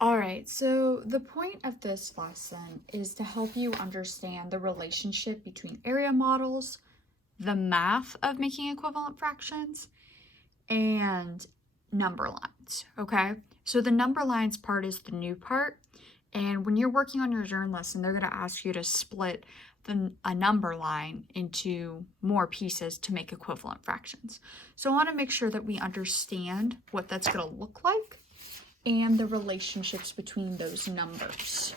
All right, so the point of this lesson is to help you understand the relationship between area models, the math of making equivalent fractions, and number lines, okay? So the number lines part is the new part, and when you're working on your journal lesson, they're gonna ask you to split a number line into more pieces to make equivalent fractions. So I wanna make sure that we understand what that's gonna look like and the relationships between those numbers.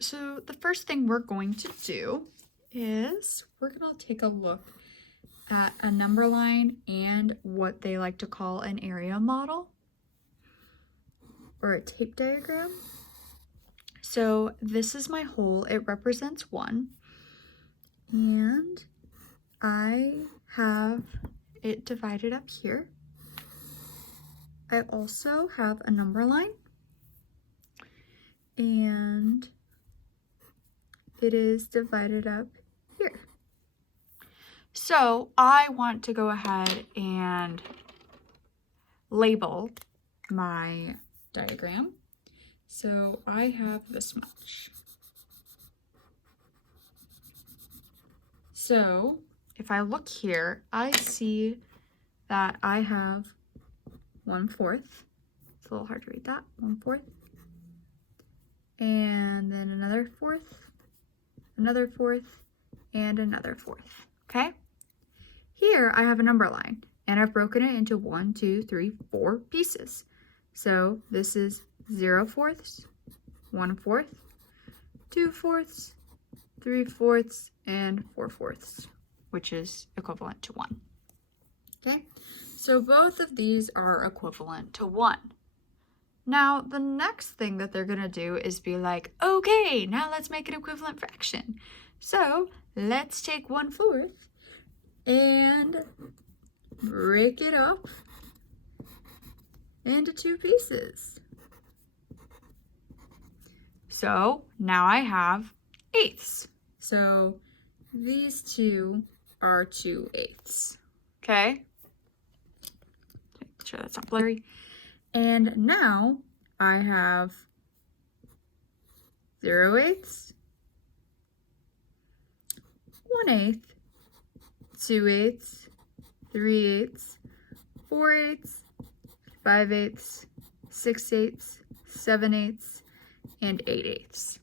So the first thing we're going to do is we're going to take a look at a number line and what they like to call an area model or a tape diagram. So this is my whole, it represents 1, and I have it divided up here. I also have a number line, and it is divided up here. So I want to go ahead and label my diagram. So I have this much. So if I look here, I see that I have 1/4. It's a little hard to read that. 1/4. And then another 4th, another 4th, and another 4th. Okay? Here I have a number line, and I've broken it into 1, 2, 3, 4 pieces. So this is 0/4, 1/4, 2/4, 3/4, and 4/4, which is equivalent to 1. Okay? So both of these are equivalent to 1. Now, the next thing that they're going to do is be like, okay, now let's make an equivalent fraction. So let's take 1/4 and break it up into 2 pieces. So now I have 1/8. So these two are 2/8. Okay? Make sure that's not blurry. And now I have 0/8, 1/8, 2/8, 3/8, 4/8, 5/8, 6/8, 7/8, and 8/8.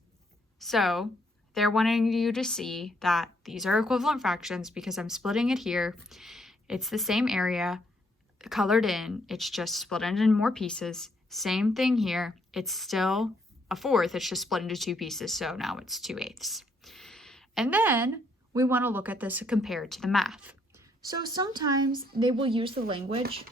So they're wanting you to see that these are equivalent fractions because I'm splitting it here. It's the same area colored in, it's just split into more pieces. Same thing here, it's still a 1/4, it's just split into 2 pieces, so now it's 2/8. And then we want to look at this compared to the math. So sometimes they will use the language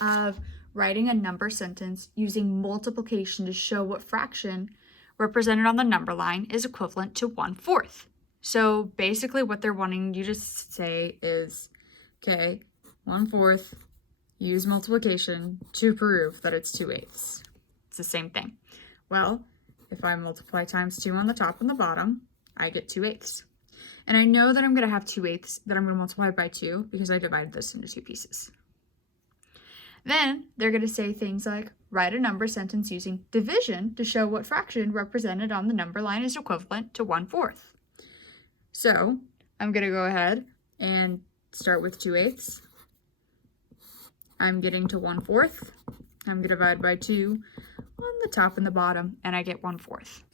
of writing a number sentence using multiplication to show what fraction represented on the number line is equivalent to 1/4. So basically what they're wanting you to say is, okay, 1/4, use multiplication to prove that it's 2/8. It's the same thing. Well, if I multiply times 2 on the top and the bottom, I get 2/8. And I know that I'm going to have 2/8 that I'm going to multiply by 2 because I divided this into 2 pieces. Then they're going to say things like, write a number sentence using division to show what fraction represented on the number line is equivalent to 1/4. So I'm going to go ahead and start with 2/8. I'm getting to 1/4. I'm going to divide by 2 on the top and the bottom, and I get 1/4.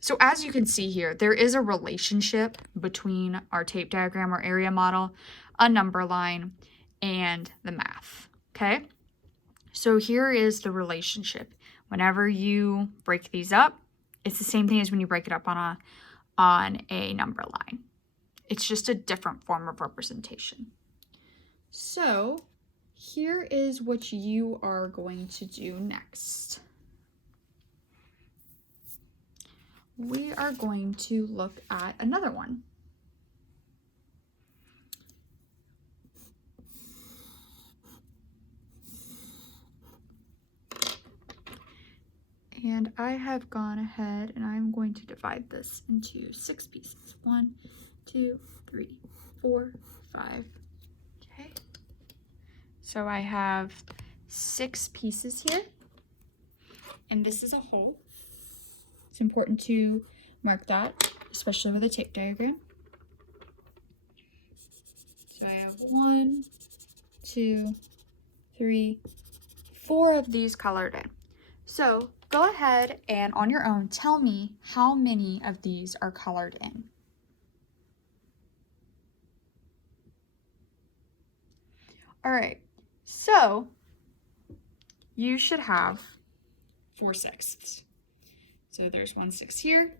So as you can see here, there is a relationship between our tape diagram or area model, a number line, and the math, okay? So here is the relationship. Whenever you break these up, it's the same thing as when you break it up on a number line. It's just a different form of representation. So here is what you are going to do next. We are going to look at another one. And I have gone ahead and I'm going to divide this into 6 pieces. 1, 2, 3, 4, 5. Okay. So I have 6 pieces here. and this is a hole. It's important to mark that, especially with a tape diagram. So I have 1, 2, 3, 4 of these colored in. So go ahead and on your own, tell me how many of these are colored in. All right, so you should have 4/6. So there's 1/6 here,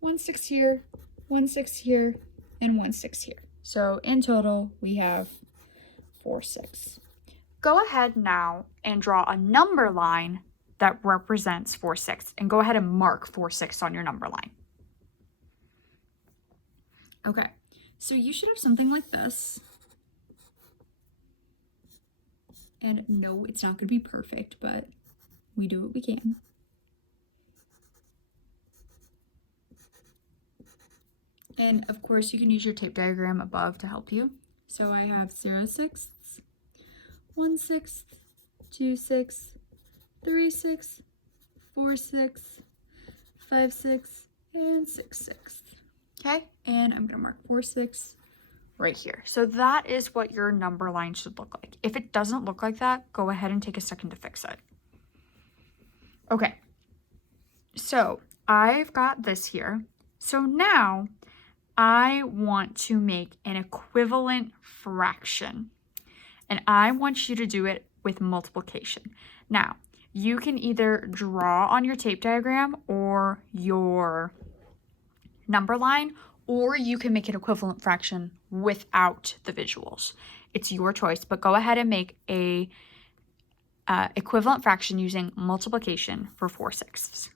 1/6 here, 1/6 here, and 1/6 here. So in total, we have 4/6. Go ahead now and draw a number line that represents 4/6, and go ahead and mark 4/6 on your number line. Okay, so you should have something like this. And no, it's not going to be perfect, but we do what we can. And of course, you can use your tape diagram above to help you. So I have 0/6, 1/6, 2/6, 3/6, 4/6, 5/6, and 6/6. Okay, and I'm going to mark 4/6 right here. So that is what your number line should look like. If it doesn't look like that, go ahead and take a second to fix it. Okay, so I've got this here. So now I want to make an equivalent fraction, and I want you to do it with multiplication. Now, you can either draw on your tape diagram or your number line, or you can make an equivalent fraction without the visuals. It's your choice, but go ahead and make a equivalent fraction using multiplication for 4/6.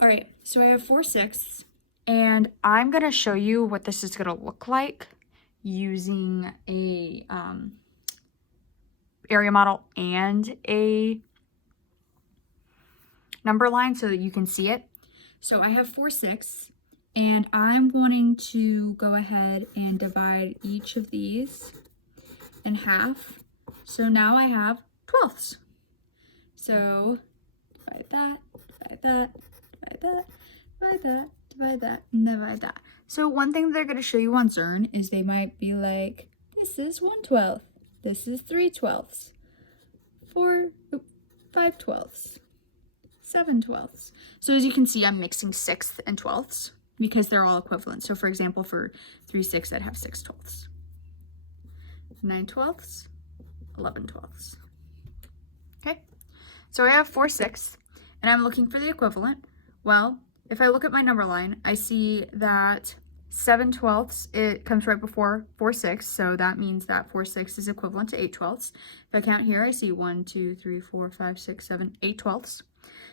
All right, so I have 4/6, and I'm gonna show you what this is gonna look like using a area model and a number line so that you can see it. So I have 4/6, and I'm wanting to go ahead and divide each of these in half. So now I have 12ths. So divide that, divide that, divide that, divide that, divide that, and divide that. So one thing they're going to show you on Zern is they might be like, this is 1/12, this is 3/12, 5/12. 7/12. So as you can see, I'm mixing 6ths and 12ths because they're all equivalent. So for example, for 3/6, I'd have 6/12. 9/12, 11/12. Okay, so I have 4/6, and I'm looking for the equivalent. Well, if I look at my number line, I see that 7/12, it comes right before 4/6, so that means that 4/6 is equivalent to 8/12. If I count here, I see 1, 2, 3, 4, 5, 6, 7, 8/12.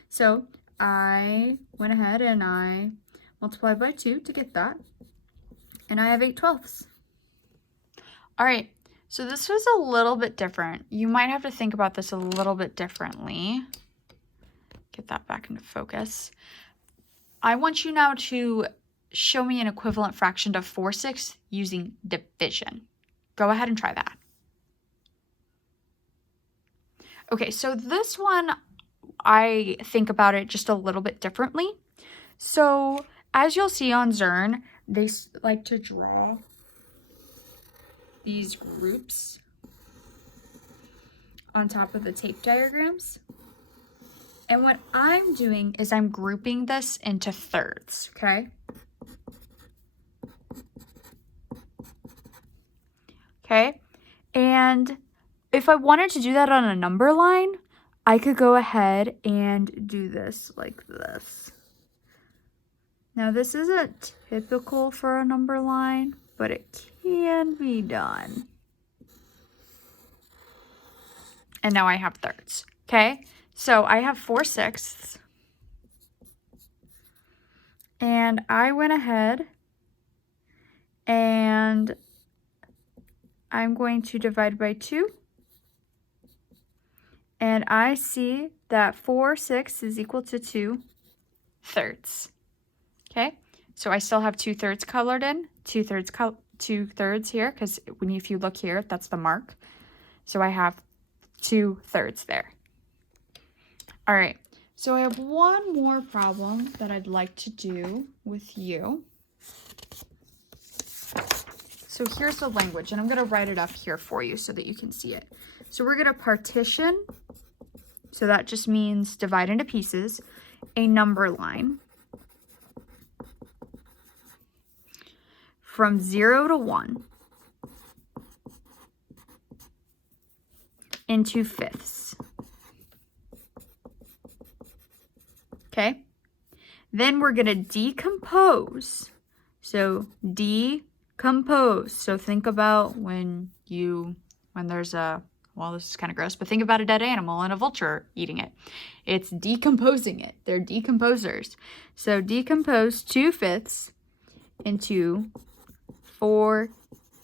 So I went ahead and I multiplied by 2 to get that, and I have 8/12. All right, so this was a little bit different. You might have to think about this a little bit differently. Get that back into focus. I want you now to show me an equivalent fraction to 4/6 using division. Go ahead and try that. Okay, so this one, I think about it just a little bit differently. So as you'll see on Zern, they like to draw these groups on top of the tape diagrams. And what I'm doing is I'm grouping this into thirds, okay? Okay, and if I wanted to do that on a number line, I could go ahead and do this like this. Now this isn't typical for a number line, but it can be done. And now I have thirds, okay? So I have 4/6, and I went ahead and I'm going to divide by 2. And I see that 4/6 is equal to 2/3. Okay, so I still have 2/3 colored in, 2/3 here, because if you look here, that's the mark. So I have 2/3 there. All right, so I have one more problem that I'd like to do with you. So here's the language, and I'm going to write it up here for you so that you can see it. So we're going to partition, so that just means divide into pieces, a number line from 0 to 1 into fifths. Okay? Then we're going to decompose. So decompose. So think about when there's a, well, this is kind of gross, but think about a dead animal and a vulture eating it. It's decomposing it. They're decomposers. So decompose 2/5 into 4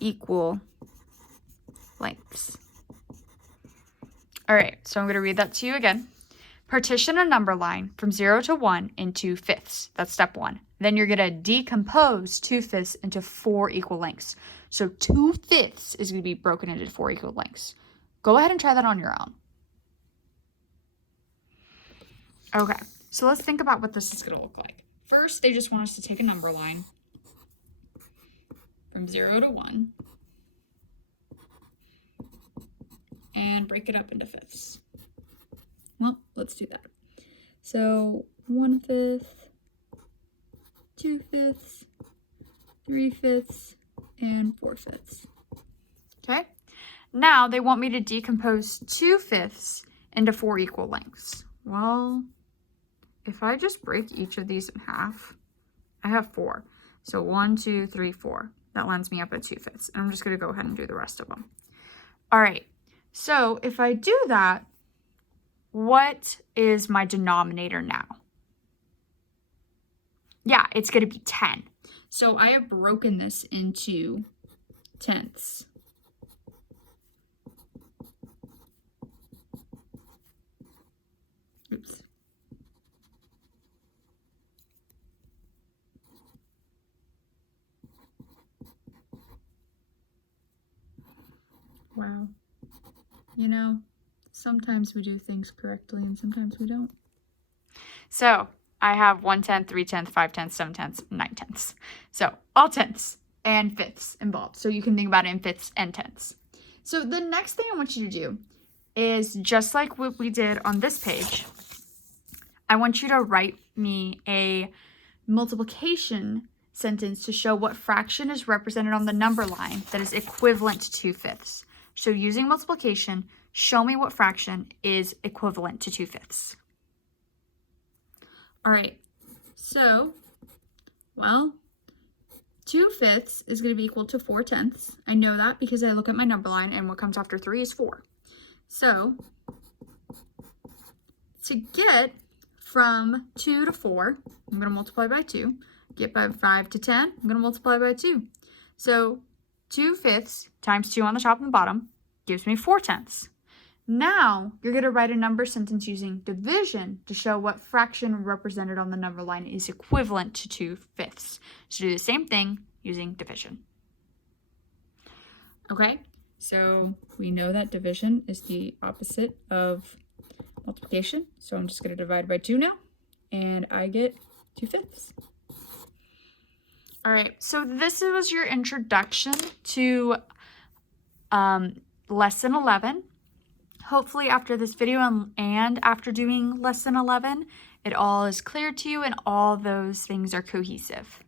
equal lengths. All right, so I'm going to read that to you again. Partition a number line from 0 to 1 into fifths. That's step 1. Then you're going to decompose 2/5 into 4 equal lengths. So 2/5 is going to be broken into 4 equal lengths. Go ahead and try that on your own. Okay, so let's think about what this is going to look like. First, they just want us to take a number line from 0 to 1 and break it up into fifths. Well, let's do that. So 1/5, 2/5, 3/5, and 4/5. Okay? Now they want me to decompose 2/5 into 4 equal lengths. Well, if I just break each of these in half, I have 4. So 1, 2, 3, 4. That lands me up at 2/5. And I'm just going to go ahead and do the rest of them. All right. So if I do that, what is my denominator now? Yeah, it's going to be 10. So I have broken this into tenths. Oops. Wow. You know, sometimes we do things correctly and sometimes we don't. So I have 1/10, 3/10, 5/10, 7/10, 9/10. So all tenths and fifths involved. So you can think about it in fifths and tenths. So the next thing I want you to do is just like what we did on this page. I want you to write me a multiplication sentence to show what fraction is represented on the number line that is equivalent to 2/5. So using multiplication, show me what fraction is equivalent to 2/5. All right, so, well, 2/5 is going to be equal to 4/10. I know that because I look at my number line and what comes after 3 is 4. So, to get from 2 to 4, I'm going to multiply by 2. Get by 5 to 10, I'm going to multiply by 2. So 2/5 times 2 on the top and the bottom gives me 4/10. Now you're going to write a number sentence using division to show what fraction represented on the number line is equivalent to 2/5. So do the same thing using division. Okay, so we know that division is the opposite of multiplication. So I'm just going to divide by 2 now, and I get 2/5. All right, so this was your introduction to lesson 11. Hopefully after this video and after doing lesson 11, it all is clear to you and all those things are cohesive.